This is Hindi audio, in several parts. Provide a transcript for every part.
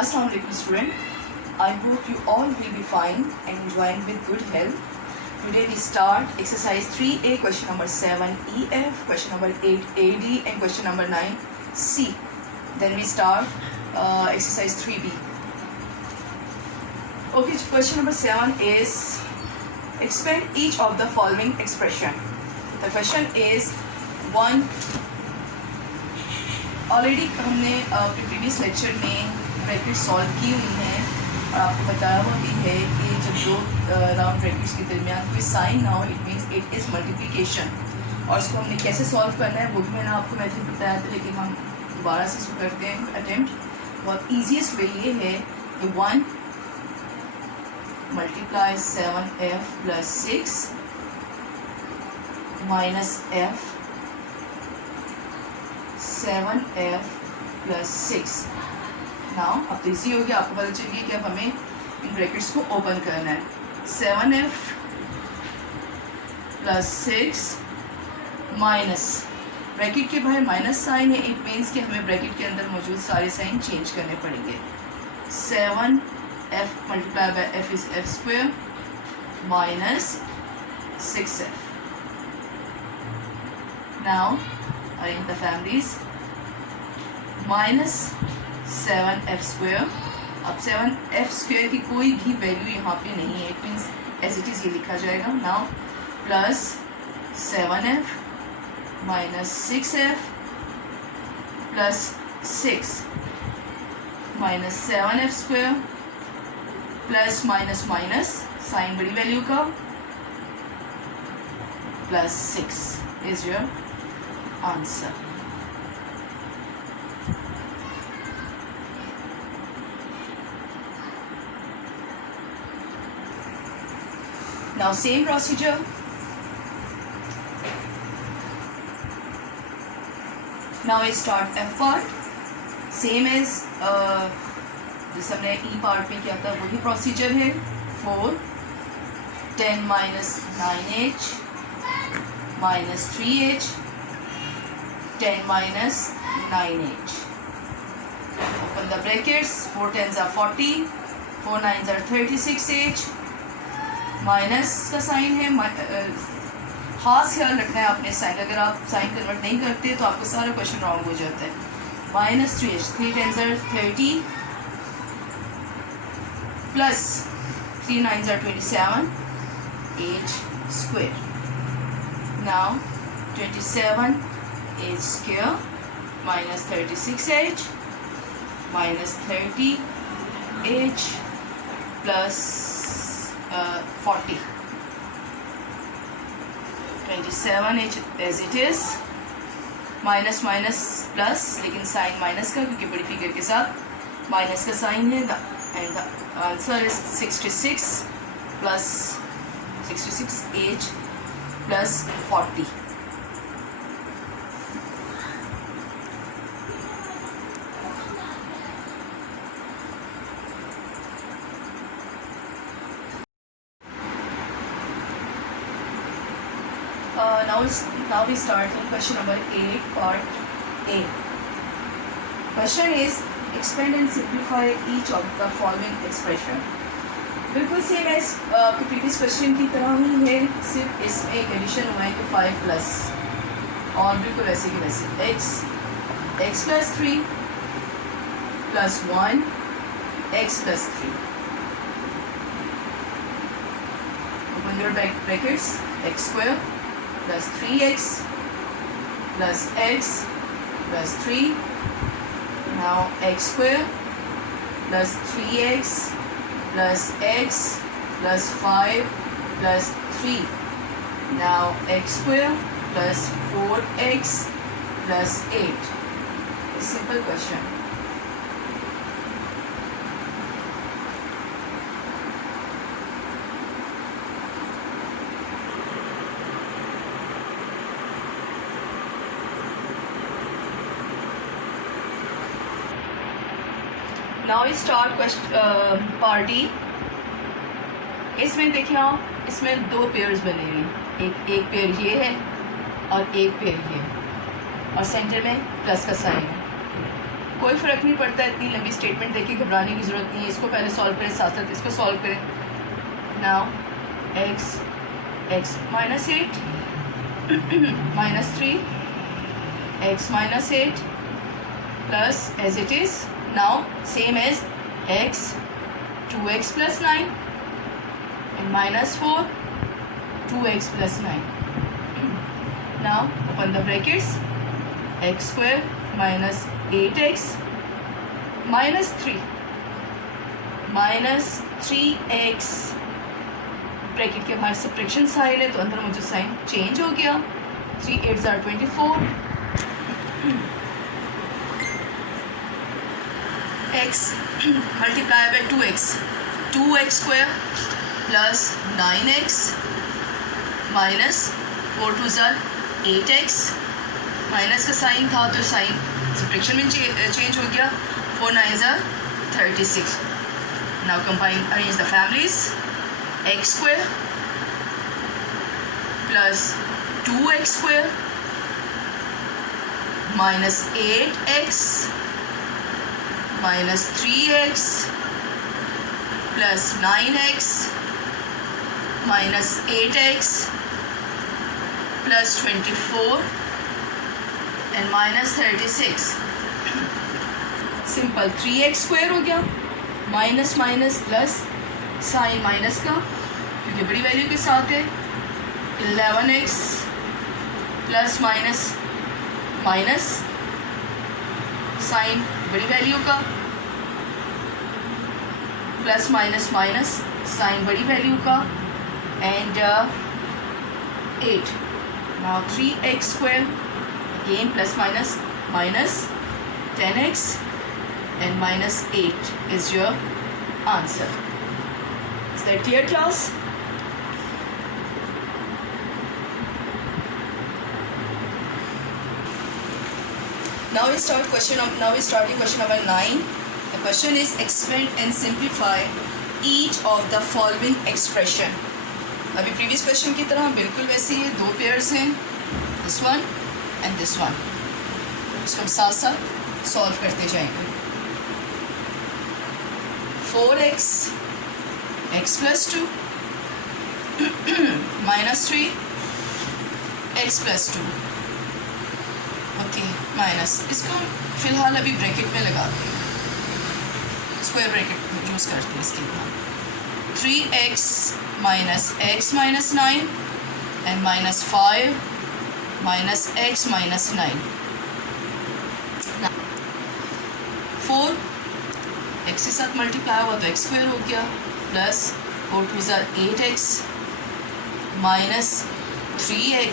Assalamu alaikum student. I hope you all will be fine and enjoying with good health. Today we start exercise 3A, question number 7 EF, question number 8 AD and question number 9 C. Then we start exercise 3B. Okay, question number 7 is expand each of the following expression. The question is 1. Already हमने प्रीवियस लेक्चर में ब्रैकेट सॉल्व की हुई हैं और आपको बताया हुआ भी है कि जब दो राउंड ब्रैकेट्स के दरमियान कोई साइन ना हो it means it is multiplication, और इसको हमने कैसे सॉल्व करना है वो भी मैंने आपको मेथड बताया था, लेकिन हम दोबारा से इसको करते हैं अटेम्प्ट। बहुत ईजीएस्ट वे ये है कि 1 multiply 7f plus 6 minus f 7f plus 6। Now अब तो ईजी हो गया, आपको पता चल गया कि अब हमें इन ब्रैकेट्स को ओपन करना है। 7f प्लस 6 माइनस ब्रैकेट के बाहर माइनस साइन है, इट मीन्स कि हमें ब्रैकेट के अंदर मौजूद सारे साइन चेंज करने पड़ेंगे। 7f multiply by f is f square minus 6f। Now arrange the families minus 7f square। अब 7f square की कोई भी वैल्यू यहाँ पे नहीं है, it means as it is ये लिखा जाएगा। Now plus 7f minus 6f plus 6 minus 7f square plus minus minus sign बड़ी वैल्यू का plus 6 is your answer. Now same procedure. Now I start F part. Same as जिस हमने E part में किया था वही procedure है। 4 10 minus 9h minus 3h 10 minus 9h. Open the brackets. 4 10s are 40, 4 9s are 36h. Minus का साइन है, खास ख्याल रखना है आपने साइन, अगर आप साइन कन्वर्ट नहीं करते तो आपका सारा क्वेश्चन रॉन्ग हो जाता है। Minus 3h 3 10s are 30 plus 3 9s are 27 h square. Now 27 h square minus 36h minus 30h plus 40. 27h as it is, minus minus plus, लेकिन साइन माइनस का क्योंकि बड़ी फिगर के साथ माइनस का साइन है। And the answer is 66 plus 66h plus 40। Now we start in question number 8 part A. Question is expand and simplify each of the following expression. बिल्कुल सेम एज प्रीवियस क्वेश्चन की तरह ही है, सिर्फ इसमें एक एडिशन हुआ है कि 5 प्लस, और बिल्कुल ऐसे की वैसे x plus 3 plus 1 x plus 3। Open your brackets. x square plus 3x plus x plus 3. Now x square plus 3x plus x plus 5 plus 3. Now x square plus 4x plus 8. A simple question. Now we start question party. इसमें देखिए आप, इसमें दो पेयर्स बने हुए हैं, एक पेयर ये है और एक पेयर ये, और सेंटर में प्लस का साइन है। कोई फ़र्क नहीं पड़ता, इतनी लंबी स्टेटमेंट देखिए घबराने की ज़रूरत नहीं है। इसको पहले सॉल्व करें, साथ साथ इसको सॉल्व करें। Now x minus 8 minus 3 x minus 8 plus as it is now same as x 2x plus 9 and minus 4 2x plus 9. Now open the brackets, x square minus 8x minus 3 minus 3x, bracket के बाहर सब्ट्रैक्शन साइन है तो अंदर मुझे साइन चेंज हो गया। 3 8s are 24, x multiply by 2x square plus 9x minus 4 2s are 8x, minus का साइन था तो साइन सब्ट्रैक्शन में चेंज हो गया। 4 9s are 36. Now combine, arrange the families. x square plus 2x square minus 8x minus 3x plus 9x minus 8x plus 24 and minus 36. Simple 3x square हो गया, minus minus plus sign minus का क्योंकि बड़ी वैल्यू के साथ है। 11x plus minus minus sign बड़ी वैल्यू का प्लस माइनस माइनस साइन बड़ी वैल्यू का and 8. Now 3x square again plus minus minus 10x and minus 8 is your answer. Is that clear, class? Now we start question number 9. The question is expand and simplify each of the following expression. अभी previous question की तरह बिल्कुल वैसे ही दो pairs हैं, this one and this one. इसको हम साथ साथ solve करते जाएंगे. 4x x plus 2 minus 3 x plus 2. Okay minus, इसको फिलहाल अभी ब्रैकेट में लगाते हैं, स्क्वायर ब्रैकेट यूज़ करते हैं इसके बाद। 3x minus x minus 9 and minus 5 minus x minus 9. 4 x के साथ मल्टीप्लाई हुआ तो x स्क्वायर हो गया plus 4 2s are 8x minus 3x,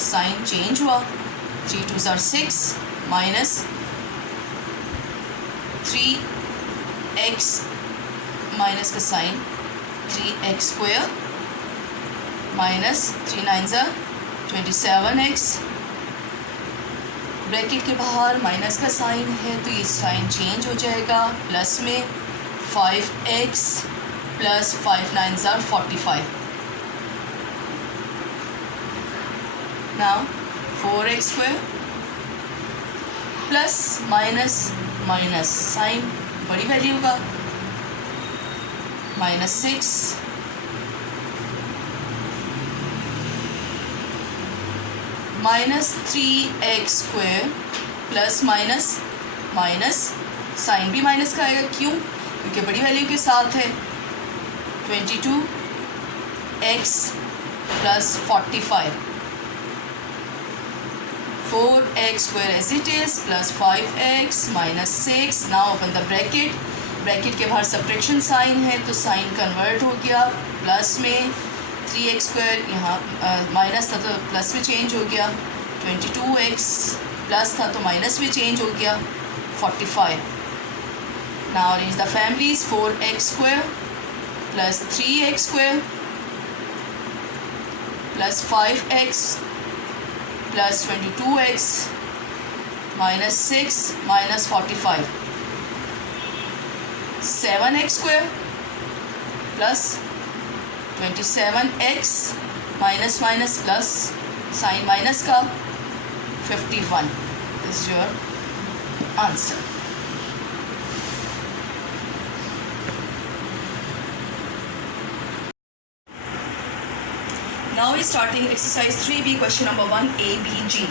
sign change हुआ 3 2s are 6 minus 3x minus का sign 3x square minus 3 9s are 27x, bracket के बाहर माइनस का साइन है तो ये साइन चेंज हो जाएगा प्लस में 5x plus 5 9s are 45. Now 4x square plus minus minus sign बड़ी वैल्यू का minus 6 minus 3x square plus minus minus sign भी माइनस का आएगा, क्यों? क्योंकि बड़ी वैल्यू के साथ है 22x प्लस 45. 4x स्क्वायर as it is plus 5x minus 6. Now open the bracket, bracket के बाहर सब्ट्रैक्शन साइन है तो साइन कन्वर्ट हो गया प्लस में 3x स्क्वायर, यहाँ माइनस था तो प्लस में चेंज हो गया 22x प्लस था तो माइनस में चेंज हो गया 45. Now arrange the families. 4x square plus 3x square plus 5x plus 22x minus 6 minus 45. 7x square plus 27x minus minus plus sign minus का 51 is your answer. Now we're starting exercise 3B, question number 1, A, B, G.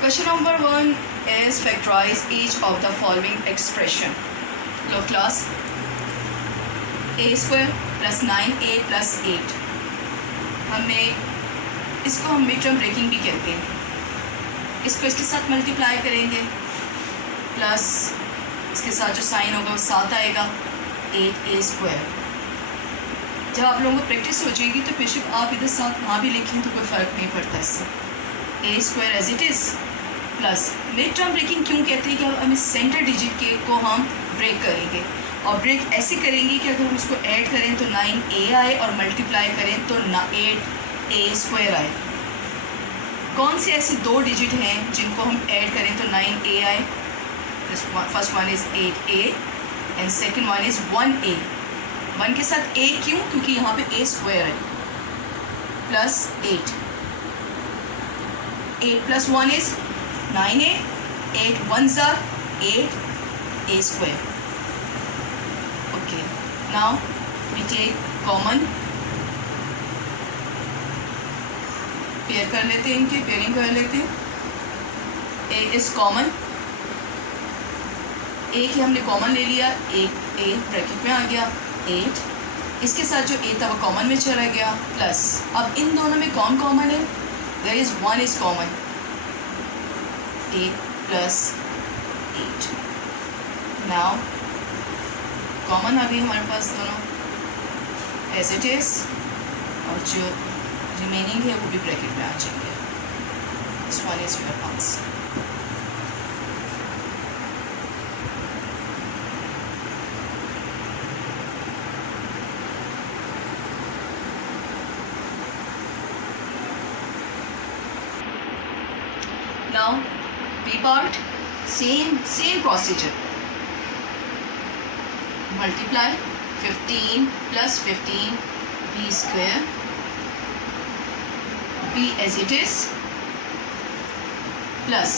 Question number 1 is factorize each of the following expression. Look class, a square plus 9a plus 8. इसको हम मिड टर्म ब्रेकिंग भी कहते हैं. इसको इसके साथ मल्टीप्लाई करेंगे, प्लस इसके साथ जो साइन होगा वो 7 आएगा, 8a स्क्वायर. जब आप लोगों को प्रैक्टिस हो जाएगी तो बेशक आप इधर साथ ना भी लिखें तो कोई फ़र्क नहीं पड़ता इससे. A square as it is plus mid term breaking क्यों कहते हैं कि अब हम इस सेंटर डिजिट के को हम ब्रेक करेंगे, और ब्रेक ऐसे करेंगे कि अगर हम उसको ऐड करें तो 9a आए और मल्टीप्लाई करें तो 8a स्क्वायर आए. कौन से ऐसे दो डिजिट हैं जिनको हम ऐड करें तो 9a आए? First one is 8a and second one is 1a. 1 के साथ a क्यों? क्योंकि यहाँ पे a स्क्वायर है, plus 8. 8 plus 1 is 9a. 8 1s are 8a square. Okay, now we take common. Pair कर लेते हैं, इनके पेयरिंग कर लेते हैं. a is common. a की हमने कॉमन ले लिया, एक a ब्रैकेट में आ गया 8. इसके साथ जो a था वो कॉमन में चला गया, प्लस अब इन दोनों में कौन कॉमन है? There is 1 is common. 8 plus 8. Now common आ गई हमारे पास दोनों एज इट इज, और जो रिमेनिंग है वो भी ब्रैकेट में आ जाएंगे. This one is your answer. Now B part, same procedure. Multiply 15 plus 15 B square, B as it is, plus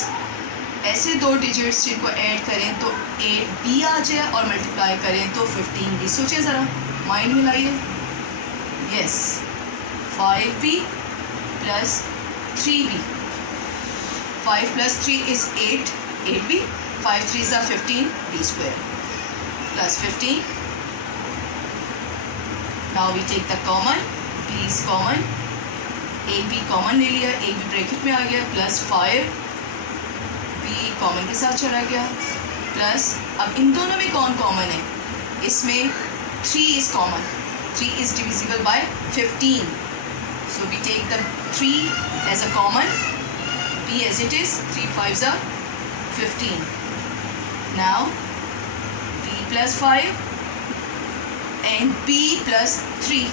ऐसे दो डिजिट्स जिनको ऐड करें तो A B आ जाए और मल्टीप्लाई करें तो 15B. सोचिए ज़रा, माइंड मिलाइए. Yes, 5B plus 3B. 5 plus 3 is 8, 8b. 5 3s are 15, b square plus 15. Now we take the common, b is common. ab common ले लिया, ab ब्रैकेट में आ गया, प्लस 5b कॉमन के साथ चला गया, प्लस अब इन दोनों में कौन कॉमन है? इसमें 3 is common. 3 is divisible by 15. So we take the 3 as a common. B as it is, 3 5s are 15. Now B plus 5 and B plus 3.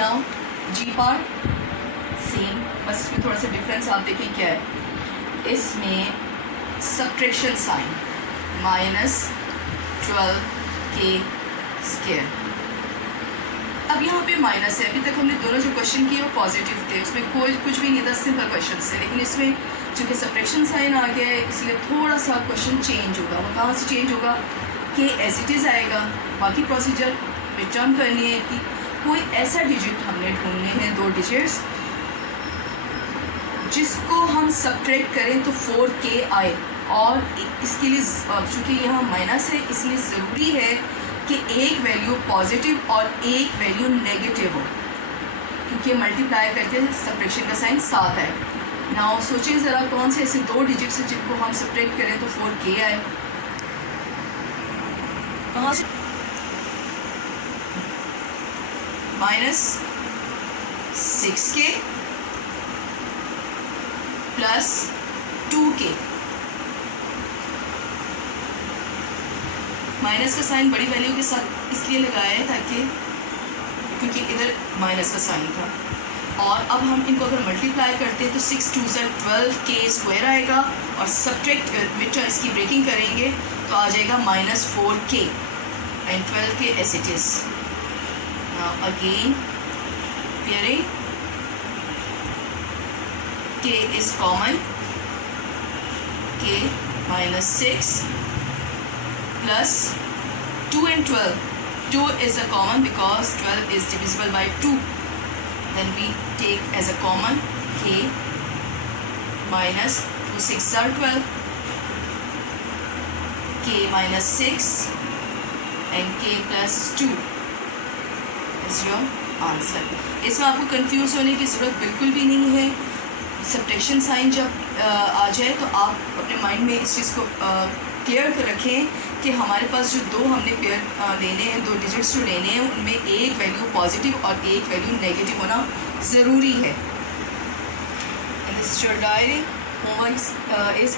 Now G part same, बस इसमें थोड़ा सा डिफरेंस आप देखें क्या है. इसमें सब्ट्रैक्शन साइन -12k स्क्वायर. अब यहाँ पे माइनस है. अभी तक हमने दोनों जो क्वेश्चन किए वो पॉजिटिव थे, उसमें कोई कुछ भी नहीं था, सिंपल क्वेश्चन से. लेकिन इसमें चूँकि सब्ट्रैक्शन साइन आ गया है इसलिए थोड़ा सा क्वेश्चन चेंज होगा. वो कहाँ से चेंज होगा कि एज इट इज़ आएगा. बाकी प्रोसीजर रिटर्न करनी है कि कोई ऐसा डिजिट हमने ढूंढने हैं, दो डिजिट्स जिसको हम सब्ट्रैक्ट करें तो 4k आए. और इसके लिए चूँकि यहाँ माइनस है इसलिए ज़रूरी है कि एक वैल्यू पॉजिटिव और एक वैल्यू नेगेटिव हो, क्योंकि मल्टीप्लाई करके सब्ट्रैक्शन का साइन 7 है. नाउ सोचिए ज़रा, कौन से ऐसे दो डिजिट्स हैं जिनको हम सब्ट्रैक्ट करें तो 4k आए? कहाँ से? -6k plus 2k. माइनस का साइन बड़ी वैल्यू के साथ इसलिए लगाया है ताकि क्योंकि इधर माइनस का साइन था. और अब हम इनको अगर मल्टीप्लाई करते हैं तो 6 2s are 12k स्क्वायर आएगा, और सब्ट्रैक्ट विच इसकी ब्रेकिंग करेंगे तो आ जाएगा -4k and 12k as it is. Now again pairing, k is common, k -6 plus 2 and 12. 2 is a common because 12 is divisible by 2. Then we take as a common k minus 2 6 are 12. K minus 6 and k plus 2 is your answer. इसमें आपको कंफ्यूज होने की ज़रूरत बिल्कुल भी नहीं है. सब्ट्रैक्शन साइन जब आ जाए तो आप अपने माइंड में इस चीज़ को क्लियर कर रखें कि हमारे पास जो दो हमने पेयर लेने हैं, दो डिजिट्स जो लेने हैं, उनमें एक वैल्यू पॉजिटिव और एक वैल्यू नेगेटिव होना ज़रूरी है. And this is your diary. Homework is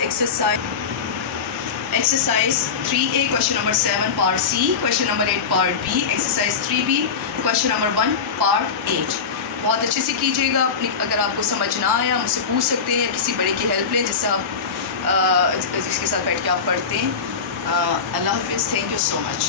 exercise 3A question number 7 part C, question number 8 part B, exercise 3B question number 1 part 8. बहुत अच्छे से कीजिएगा. अपनी अगर आपको समझ ना आया मुझसे पूछ सकते हैं या किसी बड़े की हेल्प लें जिससे आप जिसके साथ बैठ के आप पढ़ते हैं. अल्लाह हाफिज़. Thank you so much.